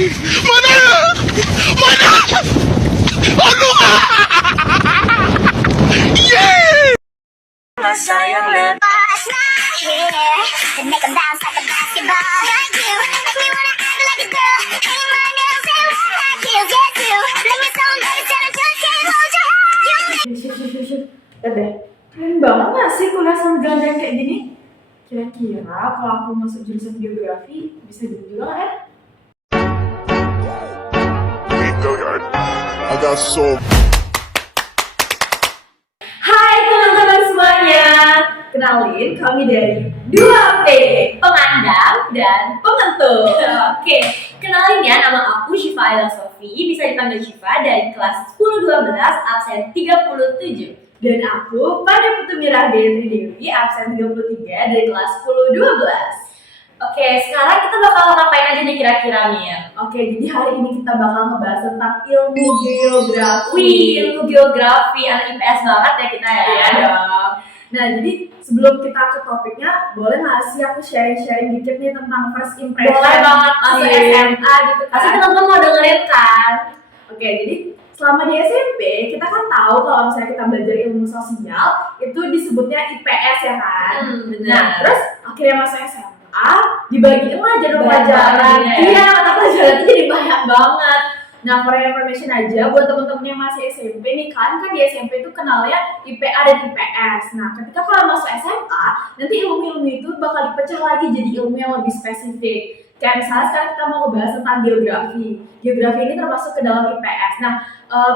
Mana? Mana? Aduh! Yeah! Sayang lepas and make them bounce like a basketball. Like you, make me wanna act like a girl. Hang my nails and wear high heels, yeah too. Make me so nervous that I just can't hold your hand. Lihat deh, keren banget gak sih kuliah sama jalan-jalan kayak gini? Kira-kira kalau aku masuk jurusan geografi, bisa gitu juga gak ya? I got so. Hai teman-teman semuanya, kenalin kami dari 2P, pengandang dan pengentu. Oke, kenalin ya, nama aku Syifa Aila Sofi, bisa dipanggil Syifa dari kelas 10-12 absen 37. Dan aku Pada Putu Mirah Gayatri Dewi, absen 33 dari kelas 10-12. Oke, sekarang kita bakal ngapain aja nih kira-kira Mir? Oke, jadi hari ini kita bakal ngebahas tentang ilmu geografi. Wih, ilmu geografi, anak IPS banget ya kita ya. Iya dong. Nah, jadi sebelum kita ke topiknya, boleh nggak sih aku sharing-sharing dikit nih tentang first impression? Boleh banget masuk sih. SMA gitu kan? Pasti teman-teman mau dengerin kan? Oke, jadi selama di SMP kita kan tahu kalau misalnya kita belajar ilmu sosial itu disebutnya IPS ya kan. Benar. Nah, terus akhirnya masuk SMA dibagiin lah jadwal Banyak pelajaran. banget ya. Iya, mata pelajaran jadi banyak banget. Nah, for your information aja buat temen-temen yang masih SMP nih kan di SMP itu kenalnya IPA dan IPS. Nah, ketika kalian masuk SMA, nanti ilmu-ilmu itu bakal dipecah lagi jadi ilmu yang lebih spesifik. Kayak misalnya sekarang kita mau ngebahas tentang geografi. Geografi ini termasuk ke dalam IPS. Nah,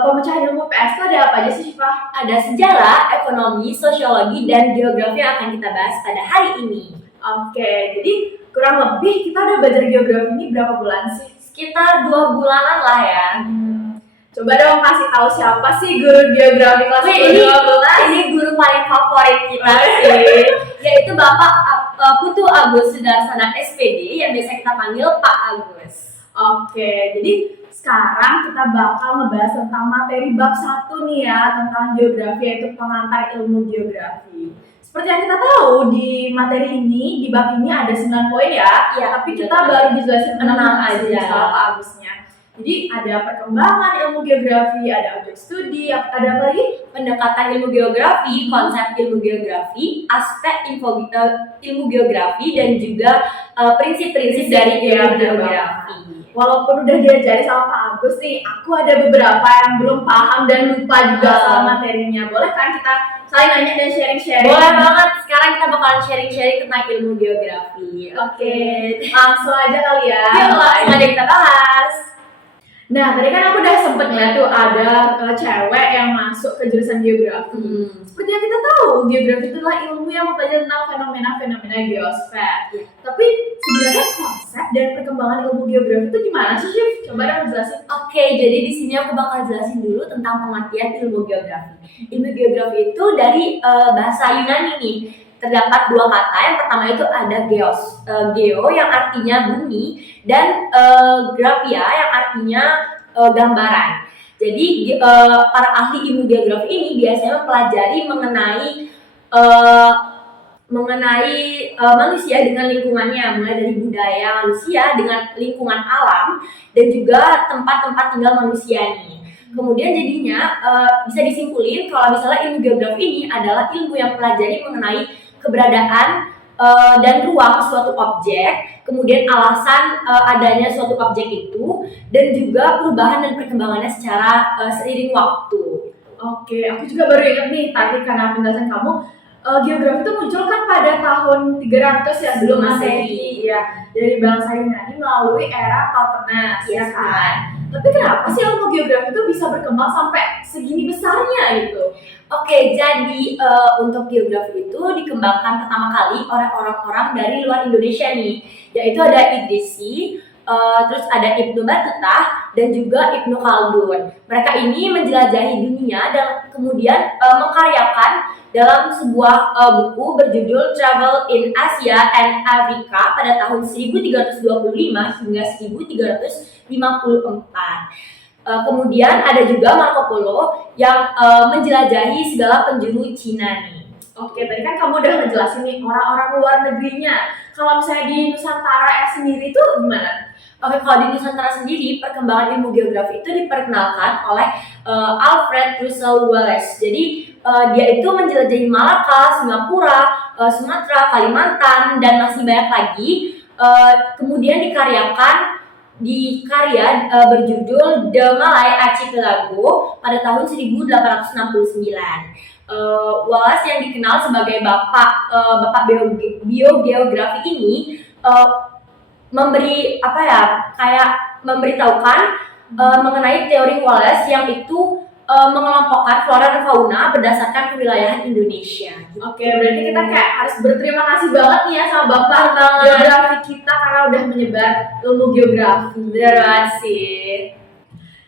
pemecahan ilmu IPS itu ada apa aja sih, Pak? Ada sejarah, ekonomi, sosiologi, dan geografi yang akan kita bahas pada hari ini. Oke, jadi kurang lebih kita udah belajar geografi ini berapa bulan sih? Sekitar 2 bulanan lah ya. Coba dong kasih tahu siapa sih guru geografi kelas Wih, 12? ini guru paling favorit kita sih, yaitu Bapak Putu Agus Sudarsana SPD yang biasa kita panggil Pak Agus. Oke, jadi sekarang kita bakal ngebahas tentang materi bab 1 nih ya, tentang geografi, yaitu pengantar ilmu geografi. Seperti yang kita tahu di materi ini, di bab ini ada 9 poin ya, Iya, tapi kita betul. baru dijelasin 6 aja. sama Pak Agusnya. Jadi ada perkembangan ilmu geografi, ada objek studi, ada apa lagi? Pendekatan ilmu geografi, konsep ilmu geografi, aspek ilmu geografi, dan juga prinsip-prinsip dari ilmu geografi. Walaupun udah diajari sama Pak Agus nih, aku ada beberapa yang belum paham dan lupa juga sama materinya. Boleh kan kita saling nanya dan sharing-sharing? Boleh banget, sekarang kita bakalan sharing-sharing tentang ilmu geografi. Oke, langsung aja kali ya. Yuk, langsung aja kita bahas. Nah, tadi kan aku udah sempet ngeliat tuh ada cewek yang masuk ke jurusan geografi. Seperti yang kita tahu, geografi itu adalah ilmu yang mempelajari tentang fenomena-fenomena geosfer. Tapi sebenarnya konsep dan perkembangan ilmu geografi itu gimana sih, Syif? Coba dong jelasin. Oke, jadi di sini aku bakal jelasin dulu tentang pengertian ilmu geografi. Ilmu geografi itu dari bahasa Yunani nih. Terdapat 2 kata, yang pertama itu ada geos, geo yang artinya bumi, dan grafia yang artinya gambaran. Jadi para ahli ilmu geografi ini biasanya mempelajari mengenai manusia dengan lingkungannya, mulai dari budaya manusia dengan lingkungan alam dan juga tempat-tempat tinggal manusia nih. Kemudian jadinya bisa disimpulin kalau misalnya ilmu geografi ini adalah ilmu yang mempelajari mengenai keberadaan dan ruang suatu objek, kemudian alasan adanya suatu objek itu, dan juga perubahan dan perkembangannya secara seiring waktu. Oke, aku juga baru ingat nih tadi karena penjelasan kamu, geografi itu muncul kan pada tahun 300 ya sebelum Masehi, ya, dari bangsa Yunani melalui era Ptolemaios, ya kan? Tapi kenapa sih ilmu geografi itu bisa berkembang sampai segini besarnya gitu? Oke, jadi untuk geografi itu dikembangkan pertama kali oleh orang-orang dari luar Indonesia nih, yaitu ada Idrisi, terus ada Ibnu Battuta dan juga Ibnu Khaldun. Mereka ini menjelajahi dunia dan kemudian mengkaryakan dalam sebuah buku berjudul Travel in Asia and Africa pada tahun 1325 hingga 1354. Kemudian ada juga Marco Polo yang menjelajahi segala penjuru Cina nih. Oke, tadi kan kamu udah ngejelasin nih orang-orang luar negerinya. Kalau misalnya di Nusantara sendiri tuh gimana? Oke, kalau di Nusantara sendiri, perkembangan ilmu geografi itu diperkenalkan oleh Alfred Russel Wallace. Jadi dia itu menjelajahi Malaka, Singapura, Sumatera, Kalimantan, dan masih banyak lagi. Kemudian dikaryakan di karya berjudul The Malay Archipelago pada tahun 1869. Wallace yang dikenal sebagai bapak biogeografi ini memberi memberitahukan mengenai teori Wallace yang itu mengelompokkan flora dan fauna berdasarkan kewilayahan Indonesia. Oke, berarti kita kayak harus berterima kasih banget nih ya sama Bapak geografi kita karena udah menyebar ilmu geografi. Benar banget sih.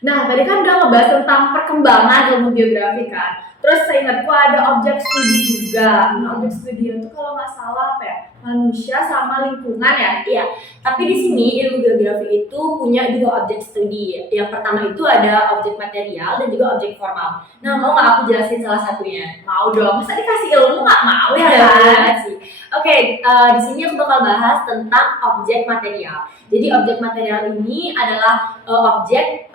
Nah, tadi kan udah ngebahas tentang perkembangan ilmu geografi kan. Terus seingatku ada objek studi juga. Nah, objek studi itu kalau nggak salah apa ya? Manusia sama lingkungan ya? Iya, tapi di sini ilmu geografi itu punya juga objek studi. Yang pertama itu ada objek material dan juga objek formal. Nah, mau nggak aku jelasin salah satunya? Mau dong, masa dikasih ilmu nggak mau ya Iya, kan? sih. Oke, di sini aku bakal bahas tentang objek material. Jadi objek material ini adalah objek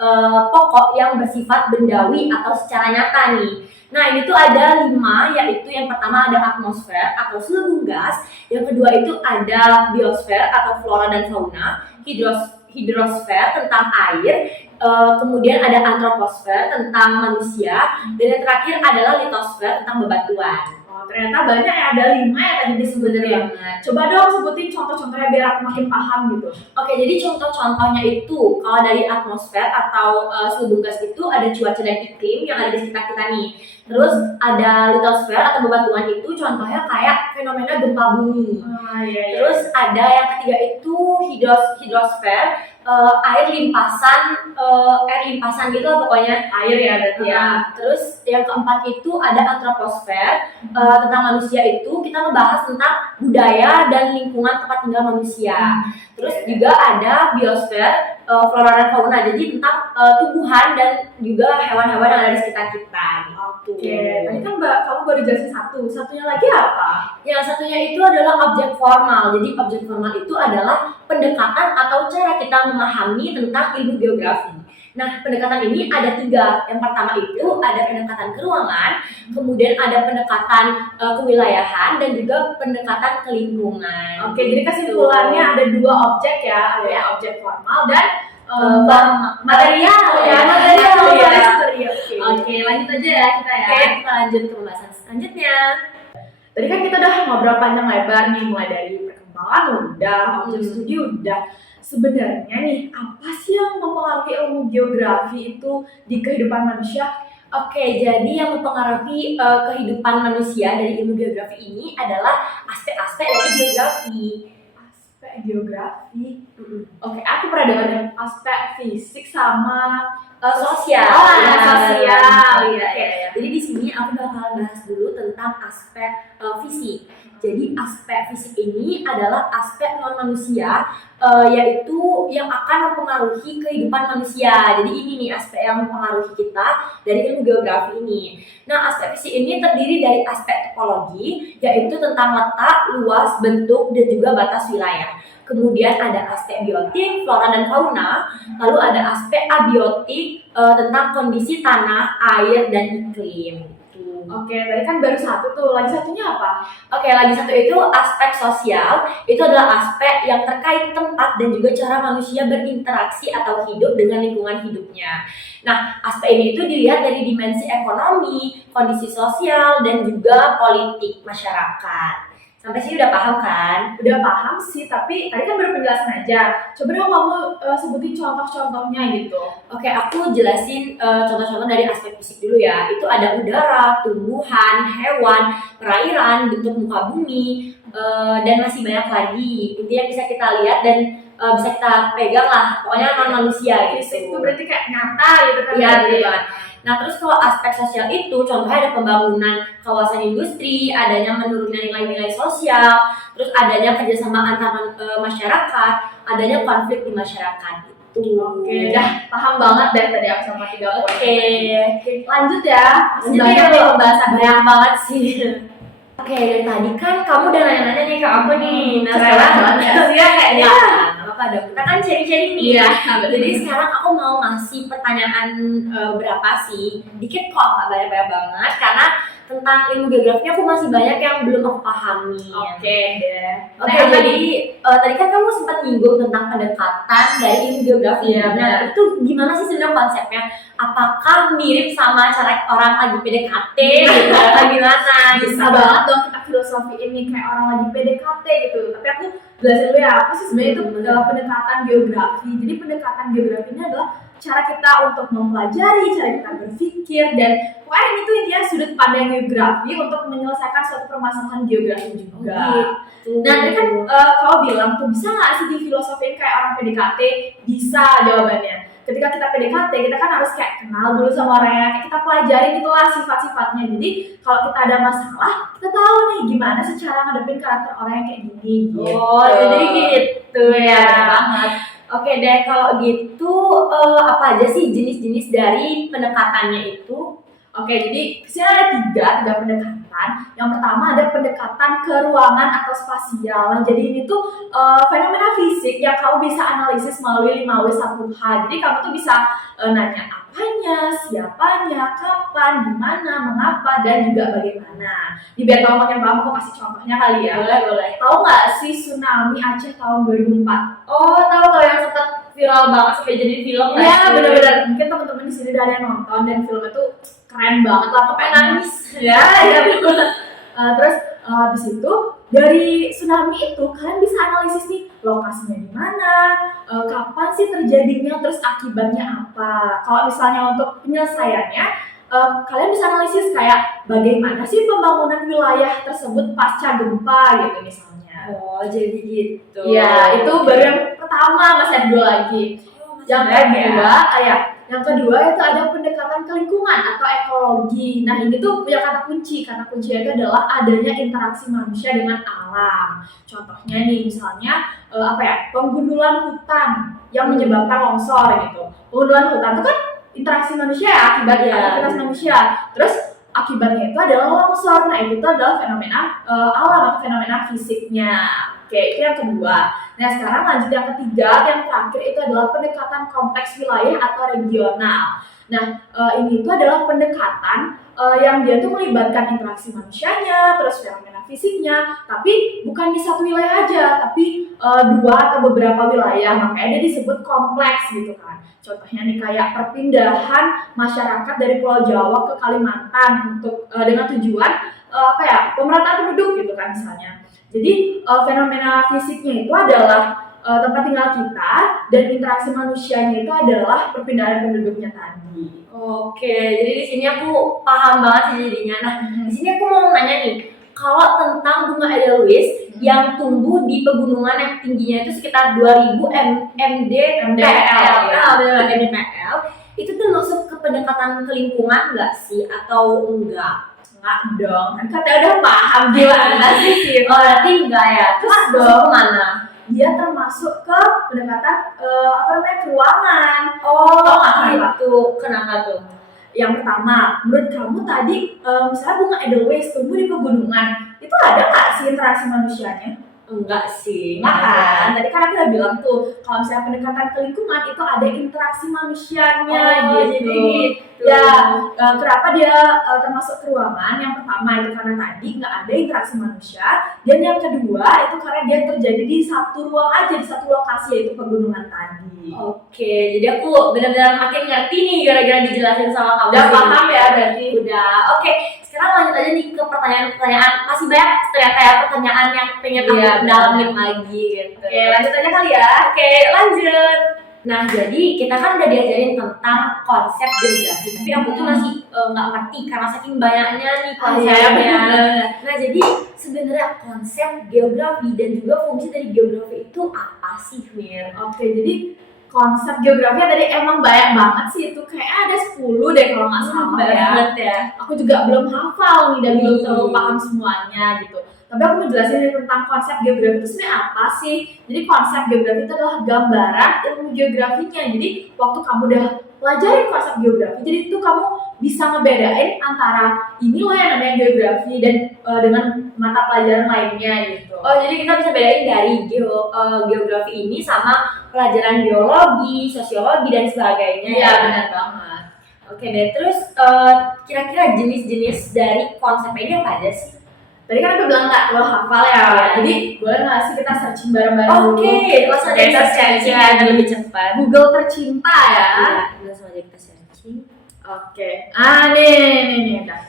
pokok yang bersifat bendawi atau secara nyata nih. Nah, ini tuh ada 5, yaitu yang pertama ada atmosfer atau selubung gas, yang kedua itu ada biosfer atau flora dan fauna, hidrosfer tentang air, kemudian ada antroposfer tentang manusia, dan yang terakhir adalah litosfer tentang bebatuan. Oh, ternyata banyak ya, ada 5 ya tadi disebutin. Coba dong sebutin contoh-contohnya biar aku makin paham gitu. Oke, jadi contoh-contohnya itu kalau dari atmosfer atau selubung gas itu ada cuaca dan iklim yang ada di sekitar kita nih. Terus ada litosfer atau bebatuan itu contohnya kayak fenomena gempa bumi. Iya. Terus ada yang ketiga itu hidrosfer, air limpasan gitu lah pokoknya. Air ya berarti ya. Terus yang keempat itu ada antroposfer, tentang manusia itu kita ngebahas tentang budaya dan lingkungan tempat tinggal manusia. Terus juga ada biosfer, flora dan fauna, jadi tentang tumbuhan dan juga hewan-hewan yang ada di sekitar kita. Oke, tadi kan kamu baru jelasin satunya lagi apa? Yang satunya itu adalah objek formal. Jadi objek formal itu adalah pendekatan atau cara kita memahami tentang ilmu geografi. Nah, pendekatan ini ada 3. Yang pertama itu ada pendekatan keruangan, kemudian ada pendekatan kewilayahan, dan juga pendekatan ke lingkungan. Oke, jadi kesimpulannya ada 2 objek ya, ada ya objek formal dan material ya, material. Oke, lanjut aja ya kita ya. Oke, kita lanjut ke pembahasan selanjutnya. Tadi kan kita udah ngobrol panjang lebar nih, mulai dari perkembangan udah, objek studi udah. Sebenarnya nih, apa sih yang mempengaruhi ilmu geografi itu di kehidupan manusia? Oke, jadi yang mempengaruhi kehidupan manusia dari ilmu geografi ini adalah aspek-aspek dari geografi. Aspek geografi. Oke, aku pernah dengar yang aspek fisik sama sosial. Sosial. Iya. Jadi di sini aku bakal bahas dulu tentang aspek fisik. Jadi aspek fisik ini adalah aspek non manusia, yaitu yang akan mempengaruhi kehidupan manusia. Jadi ini nih aspek yang mempengaruhi kita dari ilmu geografi ini. Nah, aspek fisik ini terdiri dari aspek topologi, yaitu tentang letak, luas, bentuk, dan juga batas wilayah. Kemudian ada aspek biotik, flora dan fauna. Lalu ada aspek abiotik, tentang kondisi tanah, air, dan iklim. Oke, tadi kan baru 1 tuh, lagi satunya apa? Oke, lagi 1 itu aspek sosial. Itu adalah aspek yang terkait tempat dan juga cara manusia berinteraksi atau hidup dengan lingkungan hidupnya. Nah, aspek ini itu dilihat dari dimensi ekonomi, kondisi sosial, dan juga politik masyarakat. Sampai sini udah paham kan? Udah paham sih, tapi tadi kan baru penjelasan aja. Coba dong kamu sebutin contoh-contohnya gitu. Oke, aku jelasin contoh-contoh dari aspek fisik dulu ya. Itu ada udara, tumbuhan, hewan, perairan, bentuk muka bumi, dan masih banyak lagi. Intinya bisa kita lihat dan bisa kita pegang lah. Pokoknya non manusia gitu. Fisik itu berarti kayak nyata gitu kan? Iya, betul banget. Nah, terus kalau aspek sosial itu contohnya ada pembangunan kawasan industri, adanya menurunnya nilai-nilai sosial, terus adanya kerjasama antar masyarakat, adanya konflik di masyarakat gitu. Oke, udah paham banget deh tadi aku sama 3 poin. Oke, lanjut ya. Banyak nih pembahasan, banyak banget sih. Oke, dari tadi kan kamu udah nanya-nanya nih ke aku nih. Nah, sekarang kayaknya. Apa apa dong? Kita kan sharing-sharing nih. Iya, Jadi sekarang aku mau ngasih pertanyaan berapa sih? Dikit kok, nggak banyak-banyak banget. Karena tentang ilmu geografi aku masih banyak yang belum aku pahami. Oke deh. Oke, jadi tadi kan kamu sempat nyinggung tentang pendekatan dari ilmu geografi. Iya, Nah, itu gimana sih sebenarnya konsepnya? Apakah mirip sama cara orang lagi PDKT gitu? Atau gimana? Bisa banget dong kita filosofi ini kayak orang lagi PDKT gitu. Tapi aku jelasin dulu ya, apa sih sebenarnya itu pendekatan geografi. Jadi pendekatan geografi ini adalah cara kita untuk mempelajari, cara kita berpikir, dan pokoknya ini tuh intinya sudut pandang geografi untuk menyelesaikan suatu permasalahan geografi juga. Nah, tadi kan kau bilang tuh bisa nggak sih difilosofin kayak orang PDKT? Bisa jawabannya. Ketika kita PDKT, kita kan harus kayak kenal dulu sama orangnya, kayak kita pelajarin itulah sifat-sifatnya. Jadi kalau kita ada masalah, kita tahu nih gimana sih cara ngadepin karakter orang yang kayak gini. Gitu. Oh, jadi gitu ya. Bener banget. Oke deh, kalau gitu apa aja sih jenis-jenis dari pendekatannya itu? Oke, jadi kesini ada tiga pendekatan. Yang pertama ada pendekatan ke ruangan atau spasial. Nah, jadi ini tuh fenomena fisik yang kamu bisa analisis melalui 5W1H. Jadi kamu tuh bisa nanya apanya, siapanya, kapan, di mana, mengapa, dan juga bagaimana. Di biar kamu makin paham, aku kasih contohnya kali ya. Boleh. Tahu nggak sih tsunami Aceh tahun 2004? Oh, tahu kalau yang sempat viral banget sampai jadi film nggak Iya, sih? benar-benar. Mungkin teman-teman di sini udah ada yang nonton dan filmnya tuh keren banget lah, sampai nangis. Ya, benar. Terus habis itu dari tsunami itu kalian bisa analisis nih lokasinya di mana, kapan sih terjadinya, terus akibatnya apa. Kalau misalnya untuk penyelesaiannya, kalian bisa analisis kayak bagaimana sih pembangunan wilayah tersebut pasca gempa gitu misalnya. Oh, jadi gitu. Iya, itu baru yang pertama, masih ada dua lagi. Yang kedua itu ada pendekatan ke lingkungan atau ekologi. Nah, ini tuh punya kata kunci. Kata kuncinya itu adalah adanya interaksi manusia dengan alam. Contohnya nih, misalnya penggundulan hutan yang menyebabkan longsor gitu. Penggundulan hutan itu kan interaksi manusia ya, akibatnya aktivitas manusia. Terus akibatnya itu adalah longsor. Nah, itu tuh adalah fenomena alam atau fenomena fisiknya. Oke, itu yang kedua. Nah, sekarang lanjut yang ketiga, yang terakhir itu adalah pendekatan kompleks wilayah atau regional. Nah, ini itu adalah pendekatan yang dia tuh melibatkan interaksi manusianya, terus fenomena fisiknya, tapi bukan di satu wilayah aja, tapi dua atau beberapa wilayah, makanya dia disebut kompleks gitu kan. Contohnya nih kayak perpindahan masyarakat dari Pulau Jawa ke Kalimantan untuk dengan tujuan pemerataan penduduk gitu kan misalnya. Jadi fenomena fisiknya itu adalah tempat tinggal kita dan interaksi manusianya itu adalah perpindahan penduduknya tadi. Oke, jadi di sini aku paham banget sih jadinya. Nah, di sini aku mau nanya nih, kalau tentang bunga edelweiss yang tumbuh di pegunungan yang tingginya itu sekitar 2000 mdpl, mdpl, itu tuh masuk ke pendekatan ke lingkungan nggak sih atau enggak? Enggak dong, kan katanya udah paham gimana sih? Oh, berarti enggak ya? Terus dong. kemana? Dia termasuk ke pendekatan keuangan. Oh, kenapa? gitu. Kenapa tuh? Yang pertama, menurut kamu tadi misalnya bunga edelweiss tumbuh di pegunungan, itu ada nggak sih interaksi manusianya? Enggak sih. Enggak kan? Tadi kan aku udah bilang tuh, kalau misalnya pendekatan ke lingkungan itu ada interaksi manusianya gitu. Jadi gitu. Ya, kenapa dia termasuk ke ruangan? Yang pertama itu karena tadi nggak ada interaksi manusia, dan yang kedua itu karena dia terjadi di satu ruang aja, di satu lokasi yaitu pegunungan tadi. Oke, jadi aku benar-benar makin ngerti nih gara-gara dijelasin sama kamu. Udah sih. paham ya berarti? Udah. Oke, sekarang lanjut aja nih ke pertanyaan-pertanyaan. Masih banyak ternyata ya pertanyaan yang pengen aku dalamin lagi gitu. Oke, lanjut aja kali ya. Oke, lanjut. Nah, jadi kita kan udah diajarin tentang konsep geografi, tapi aku tuh masih nggak ngerti karena saking banyaknya nih konsepnya. Nah, jadi sebenarnya konsep geografi dan juga fungsi dari geografi itu apa sih, Mir? Oke, jadi konsep geografi tadi emang banyak banget sih, itu kayak ada 10 deh kalau nggak salah ya. Aku juga belum hafal nih dan belum Iya. terlalu paham semuanya gitu. Tapi aku mau jelasin tentang konsep geografi itu sebenarnya apa sih. Jadi konsep geografi itu adalah gambaran ilmu geografinya. Jadi waktu kamu udah pelajarin konsep geografi. Jadi itu kamu bisa ngebedain antara ini loh yang namanya geografi dan dengan mata pelajaran lainnya gitu. Oh, jadi kita bisa bedain dari geografi ini sama pelajaran biologi, sosiologi dan sebagainya. Iya, benar banget. Oke deh, terus kira-kira jenis-jenis dari konsep ini apa aja sih? Tadi kan aku bilang nggak lo hafal ya, jadi boleh nggak sih kita searching bareng-bareng dulu? Oke, langsung aja kita searching agar lebih cepat. Google tercinta ya. Iya, langsung aja kita searching. Oke. Nih udah.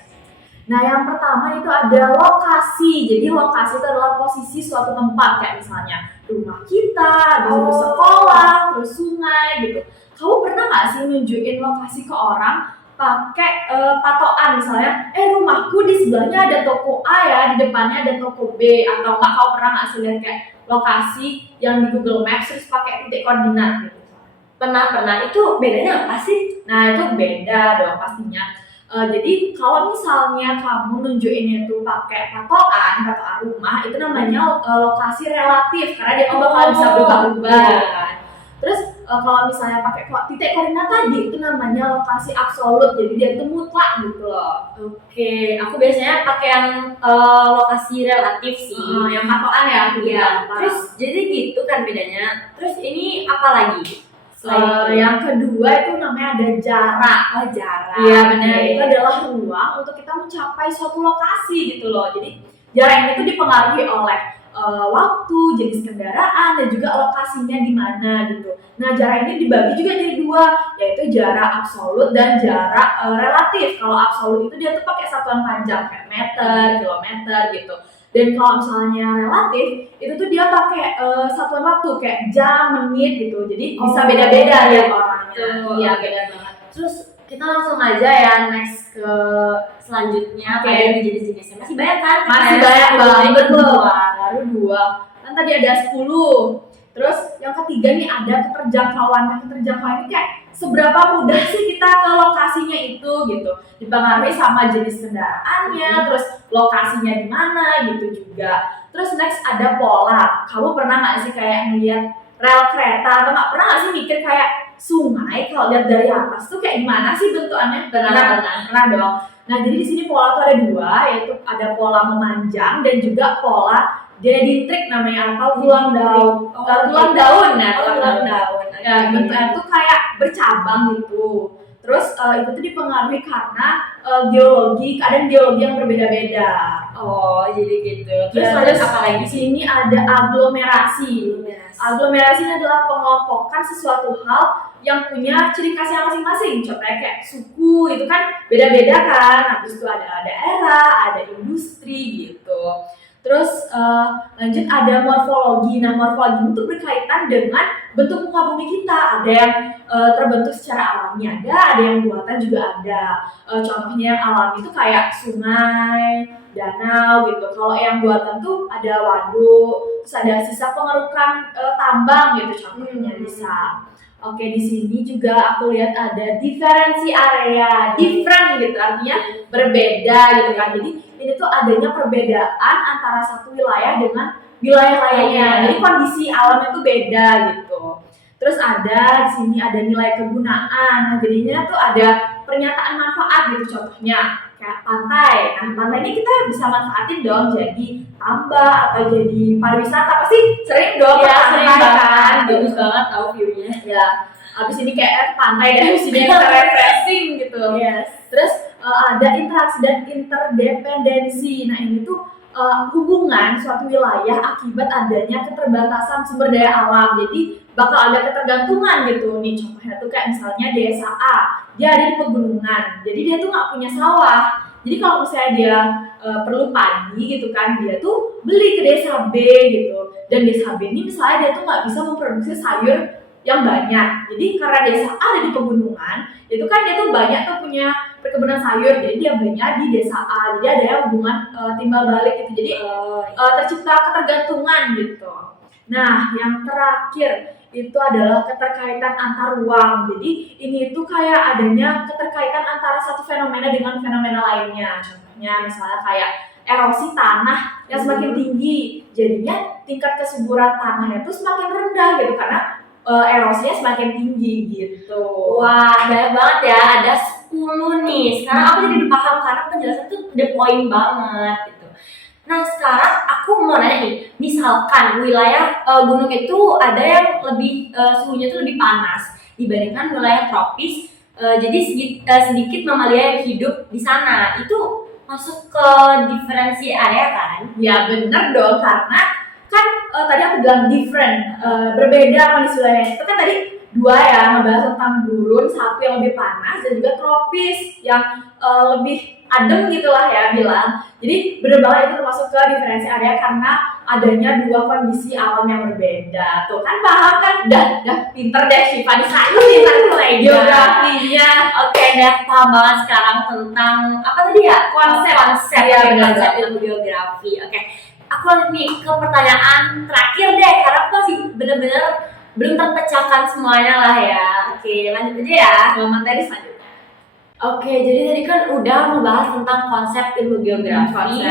Nah, yang pertama itu ada lokasi. Jadi lokasi itu adalah posisi suatu tempat, kayak misalnya rumah kita, terus sekolah, terus sungai gitu. Kamu pernah nggak sih nunjukin lokasi ke orang pakai patokan, misalnya rumahku di sebelahnya ada toko A ya, di depannya ada toko B, atau nggak kau pernah nggak sih lihat kayak lokasi yang di Google Maps terus pakai titik koordinat gitu? Pernah. Itu bedanya apa sih? Nah, itu beda dong pastinya. Jadi kalau misalnya kamu nunjukin itu pakai patokan rumah, itu namanya lokasi relatif karena dia tuh bakal bisa berubah-ubah. Kan? Terus kalau misalnya pakai titik koordinat tadi, itu namanya lokasi absolut, jadi dia itu mutlak gitu loh. Oke, aku biasanya pakai yang lokasi relatif sih. Yang patokan ya. Iya. Terus jadi gitu kan bedanya. Terus ini apa lagi? Yang kedua itu namanya ada jarak. Oh, jarak. Iya benar, itu adalah ruang untuk kita mencapai suatu lokasi gitu loh. Jadi jarak ini tuh dipengaruhi oleh waktu, jenis kendaraan, dan juga lokasinya di mana gitu. Nah, jarak ini dibagi juga jadi dua, yaitu jarak absolut dan jarak relatif. Kalau absolut itu dia tuh pakai satuan panjang kayak meter, kilometer gitu. Dan kalau misalnya relatif, itu tuh dia pakai satuan waktu kayak jam, menit gitu. Jadi bisa beda-beda ya orangnya. Iya, beda banget. Terus kita langsung aja ya next ke selanjutnya. Kayak jenis-jenisnya masih banyak kan? Masih banyak banget loh. Baru 2. Kan tadi ada 10. Terus yang ketiga nih ada keterjangkauan. Nah, keterjangkauan ini kayak seberapa mudah sih kita ke lokasinya itu gitu. Dipengaruhi sama jenis kendaraannya, terus lokasinya di mana gitu juga. Terus next ada pola. Kamu pernah nggak sih kayak ngeliat rel kereta atau nggak pernah nggak sih mikir kayak sungai kalau lihat dari atas tuh kayak gimana sih bentukannya? Pernah dong. Nah, jadi di sini pola tuh ada 2, yaitu ada pola memanjang dan juga pola dendritrik namanya, atau tulang daun. Tulang daun. Ya, bentuknya tuh kayak bercabang gitu. Terus itu tuh dipengaruhi karena keadaan geologi yang berbeda-beda. Oh, jadi gitu. Terus apa lagi? Di sini ada aglomerasi. Aglomerasi ini adalah pengelompokan sesuatu hal yang punya ciri khasnya masing-masing. Contohnya kayak suku, itu kan beda-beda kan. Habis itu ada daerah, ada industri gitu. Terus lanjut ada morfologi. Nah, morfologi itu berkaitan dengan bentuk muka bumi kita. Ada yang terbentuk secara alami ada yang buatan juga ada. Contohnya yang alami itu kayak sungai, danau gitu. Kalau yang buatan tuh ada waduk, terus ada sisa pengerukan tambang gitu contohnya bisa. Oke, di sini juga aku lihat ada diferensi area, different gitu artinya berbeda gitu kan. Jadi ini tuh adanya perbedaan antara satu wilayah dengan wilayah lainnya. Jadi kondisi alamnya tuh beda gitu. Terus ada di sini ada nilai kegunaan. Nah, jadinya tuh ada pernyataan manfaat gitu contohnya kayak pantai. Nah, pantai ini kita bisa manfaatin dong jadi tambah atau jadi pariwisata. Pasti sering dong ya, sering kan. Bagus banget tahu view-nya. Ya, abis ini kayak pantai dan abis ini kita refreshing gitu. Yes. Terus ada interaksi dan interdependensi. Nah, ini tuh hubungan suatu wilayah akibat adanya keterbatasan sumber daya alam. Jadi bakal ada ketergantungan gitu nih. Contohnya tuh kayak misalnya desa A, dia ada di pegunungan. Jadi dia tuh nggak punya sawah. Jadi kalau misalnya dia perlu padi gitu kan, dia tuh beli ke desa B gitu. Dan desa B ini misalnya dia tuh nggak bisa memproduksi sayur yang banyak. Jadi karena desa A ada di pegunungan, itu kan dia tuh banyak tuh punya perkebunan sayur. Jadi dia belinya di desa A. Jadi ada hubungan timbal balik gitu. Jadi tercipta ketergantungan gitu. Nah, yang terakhir itu adalah keterkaitan antar ruang. Jadi ini tuh kayak adanya keterkaitan antara satu fenomena dengan fenomena lainnya. Contohnya misalnya kayak erosi tanah yang semakin tinggi, jadinya tingkat kesuburan tanahnya tuh semakin rendah gitu karena erosinya semakin tinggi gitu. Wah, banyak banget ya, ada 10 nih. Sekarang aku jadi paham karena penjelasan tuh the point banget gitu. Nah sekarang aku mau nanya nih, misalkan wilayah gunung itu ada yang lebih suhunya tuh lebih panas dibandingkan wilayah tropis, jadi sedikit mamalia yang hidup di sana itu masuk ke diferensi area kan? Ya bener dong, karena kan tadi aku bilang different, berbeda kondisi wilayahnya. Itu kan tadi dua ya, ngebahas tentang gurun, satu yang lebih panas dan juga tropis yang lebih adem gitulah ya bilang. Jadi bener banget itu termasuk ke diferensi area karena adanya dua kondisi alam yang berbeda. Tuh kan paham kan? Udah pinter deh Syifa di sana, pinter mulai geografinya. Oke deh, paham banget sekarang tentang apa tadi ya? Konsep. Konsep, Iya, ya, benar. konsep ilmu geografi. Oke, aku lanjut nih ke pertanyaan terakhir deh, karena aku masih bener-bener belum terpecahkan semuanya lah ya. Oke, lanjut aja ya. Materi selanjutnya. Oke, jadi tadi kan udah membahas tentang konsep ilmu geografi,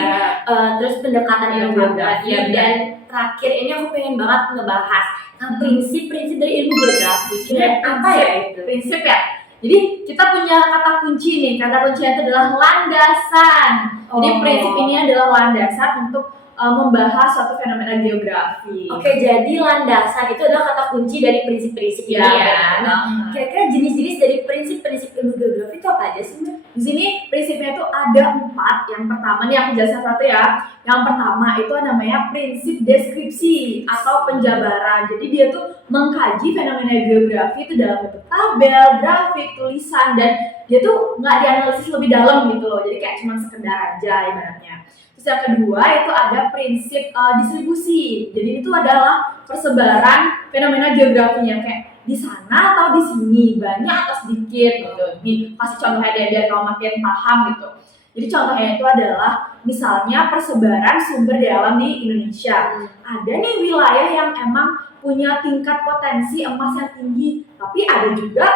terus pendekatan ilmu geografi, Iya, dan terakhir ini aku pengen banget ngebahas tentang prinsip-prinsip dari ilmu geografi. Sebenarnya apa ya itu? Prinsip ya. Jadi kita punya kata kunci nih. Kata kuncinya itu adalah landasan. Jadi Oh. prinsip ini adalah landasan untuk membahas suatu fenomena geografi. Oke, jadi landasan itu adalah kata kunci dari prinsip-prinsip ini ya. Nah, kira-kira jenis-jenis dari prinsip-prinsip ilmu geografi itu apa aja sih, Mbak? Di sini prinsipnya itu ada 4. Yang pertama nih aku jelaskan satu ya. Yang pertama itu namanya prinsip deskripsi atau penjabaran. Jadi dia tuh mengkaji fenomena geografi itu dalam bentuk tabel, grafik, tulisan, dan dia tuh nggak dianalisis lebih dalam gitu loh. Jadi kayak cuma sekedar aja ibaratnya. Terus yang kedua itu ada prinsip distribusi. Jadi itu adalah persebaran fenomena geografinya kayak di sana atau di sini, banyak atau sedikit gitu. Nih kasih contohnya deh biar kamu makin paham gitu. Jadi contohnya itu adalah misalnya persebaran sumber daya alam di Indonesia. Ada nih wilayah yang emang punya tingkat potensi emas yang tinggi, tapi ada juga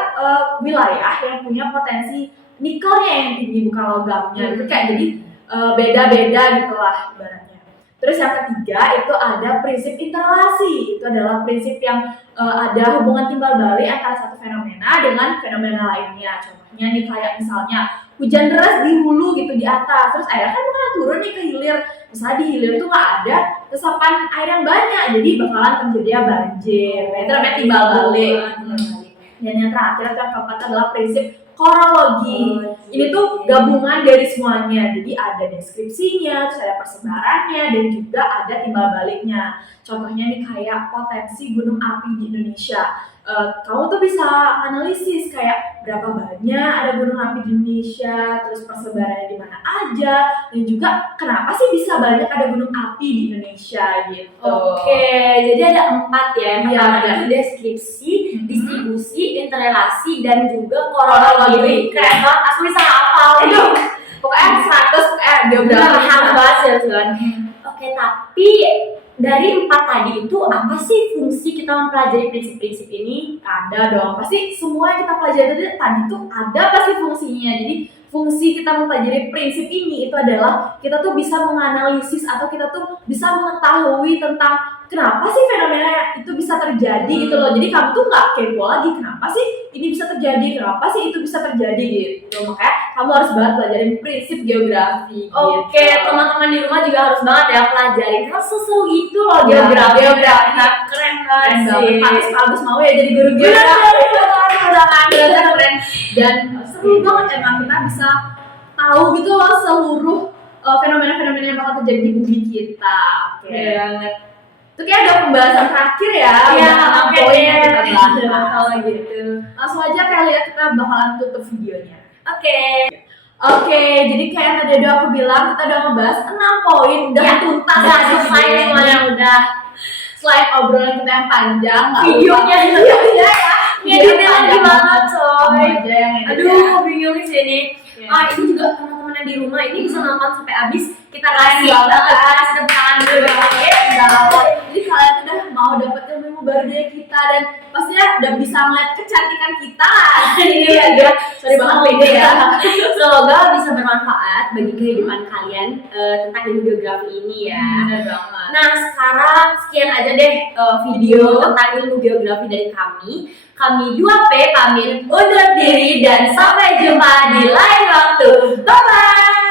wilayah yang punya potensi nikelnya yang tinggi bukan logamnya. Itu kayak jadi beda-beda gitulah ibaratnya. Terus yang ketiga itu ada prinsip interrelasi. Itu adalah prinsip yang ada hubungan timbal balik antara satu fenomena dengan fenomena lainnya. Contohnya nih kayak misalnya hujan deras di hulu gitu di atas, terus airnya kan bakal turun nih ke hilir. Misalnya di hilir tuh nggak ada resapan air yang banyak, jadi bakalan terjadi banjir. Nah, itu namanya timbal balik. Dan yang terakhir atau yang keempat adalah prinsip korologi. Ini tuh gabungan dari semuanya. Jadi ada deskripsinya, terus ada persebarannya, dan juga ada timbal baliknya. Contohnya nih kayak potensi gunung api di Indonesia. Kamu tuh bisa analisis kayak berapa banyak ada gunung api di Indonesia, terus persebarannya di mana aja, dan juga kenapa sih bisa banyak ada gunung api di Indonesia gitu. Oke, jadi ada 4 ya. Yang Iya, pertama ada. itu deskripsi, Mhm. distribusi, interrelasi, dan juga Korologi. korologi. Keren banget, aku bisa hafal. Aduh, pokoknya 100 geografi. Benar banget ya Tuhan. Oke, tapi dari 4 tadi itu apa sih fungsi kita mempelajari prinsip-prinsip ini? Ada dong, pasti semua yang kita pelajari tadi tuh ada pasti fungsinya. Jadi fungsi kita mempelajari prinsip ini itu adalah kita tuh bisa menganalisis atau kita tuh bisa mengetahui tentang kenapa sih fenomena itu bisa terjadi gitu loh. Jadi kamu tuh nggak kepo lagi kenapa sih ini bisa terjadi, kenapa sih itu bisa terjadi gitu. Makanya kamu harus banget pelajarin prinsip geografi. Oke, gitu. teman-teman di rumah juga harus banget ya pelajarin. Karena seseru itu loh Ya, geografi. geografi. Keren banget Keren sih. banget, pantas bagus mau ya jadi guru geografi. Bener-bener keren dan seru banget emang kita bisa tahu gitu loh seluruh fenomena-fenomena yang bakal terjadi di bumi kita. Oke. Banget. Itu kayak ada pembahasan terakhir ya. Iya, udah oke poin deh. yang kita bahas. Kalau gitu. Langsung aja kali ya kita bakalan tutup videonya. Oke. Oke, jadi kayak yang tadi udah aku bilang kita udah ngebahas 6 poin udah Ya, tuntas udah di selesai video ini. semuanya udah. Selain obrolan kita yang panjang, nggak Videonya. lupa. Videonya ya. Ngeditnya lagi panjang banget coy. Kamu aja yang edit ya. Aduh, bingung sih ini. Iya. Ini juga teman-teman yang di rumah ini bisa nonton sampai habis. Kita kasih Keren banget. tepuk tangan dulu. Jadi kalian udah mau dapet ilmu baru dari kita kita dan pastinya udah bisa ngeliat kecantikan kita. Iya dia, sorry banget beda ya. Semoga bisa bermanfaat bagi kehidupan kalian tentang ilmu geografi ini ya. Bener banget. Nah sekarang sekian aja deh video tentang ilmu geografi dari kami. Kami 2P pamit undur diri dan sampai jumpa di lain waktu. Bye bye.